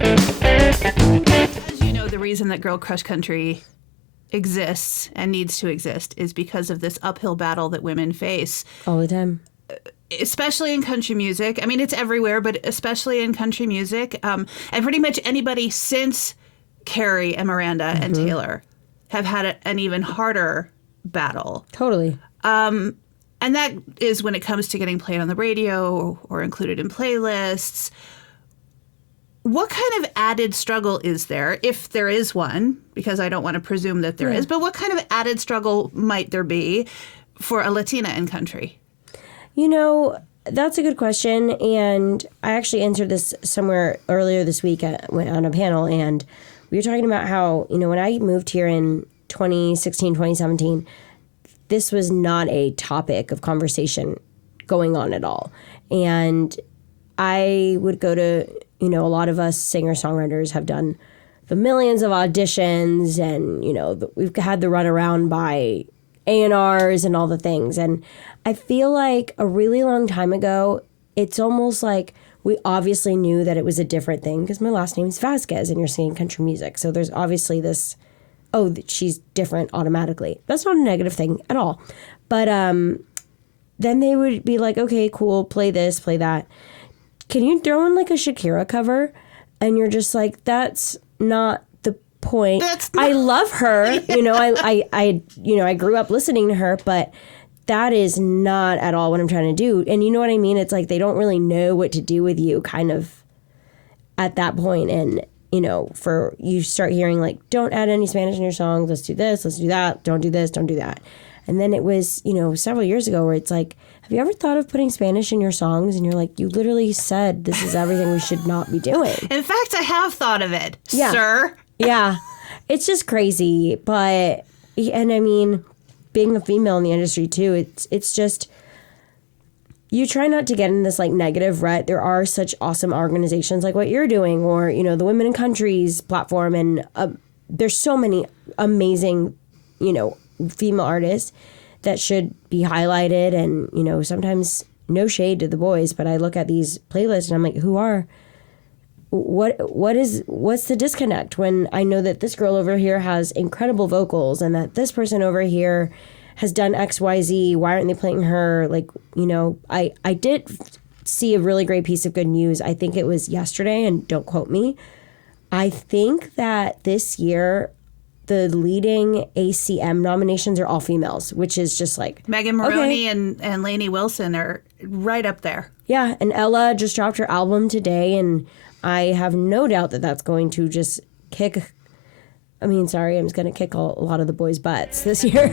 As you know, the reason that Girl Crush Country exists and needs to exist is because of this uphill battle that women face. All the time. Especially in country music. I mean, it's everywhere, but especially in country music. And pretty much anybody since Carrie and Miranda and Taylor have had an even harder battle. Totally. And that is when it comes to getting played on the radio or included in playlists. What kind of added struggle is there, if there is one, because I don't want to presume that there is, but what kind of added struggle might there be for a Latina in country? You know, that's a good question, and I actually answered this somewhere earlier this week on a panel, and we were talking about how, you know, when I moved here in 2016, 2017, this was not a topic of conversation going on at all. And I would go to, you know, a lot of us singer-songwriters have done the millions of auditions, and, you know, we've had the runaround by A&Rs and all the things, and I feel like a really long time ago, it's almost like we obviously knew that it was a different thing because my last name is Vasquez and you're singing country music. So there's obviously this, she's different automatically. That's not a negative thing at all. But then they would be like, okay, cool, play this, play that. Can you throw in like a Shakira cover? And you're just like, that's not the point. I love her. You know, I grew up listening to her, but that is not at all what I'm trying to do. And you know what I mean? It's like they don't really know what to do with you kind of at that point. And, you know, you start hearing like, don't add any Spanish in your songs. Let's do this. Let's do that. Don't do this. Don't do that. And then it was, you know, several years ago where it's like, have you ever thought of putting Spanish in your songs? And you're like, you literally said this is everything we should not be doing. In fact, I have thought of it, sir. Yeah. It's just crazy. But, and I mean, being a female in the industry too, it's just, you try not to get in this like negative rut. There are such awesome organizations like what you're doing, or, you know, the Women in Countries platform, and there's so many amazing, you know, female artists that should be highlighted. And, you know, sometimes no shade to the boys, but I look at these playlists and I'm like, what's the disconnect when I know that this girl over here has incredible vocals and that this person over here has done XYZ? Why aren't they playing her? Like, you know, I did see a really great piece of good news. I think it was yesterday, and don't quote me. I think that this year the leading ACM nominations are all females, which is just like Megan Moroney and Lainey Wilson are right up there. Yeah, and Ella just dropped her album today, and I have no doubt that that's going to just kick. I mean, sorry, I'm just going to kick a lot of the boys' butts this year.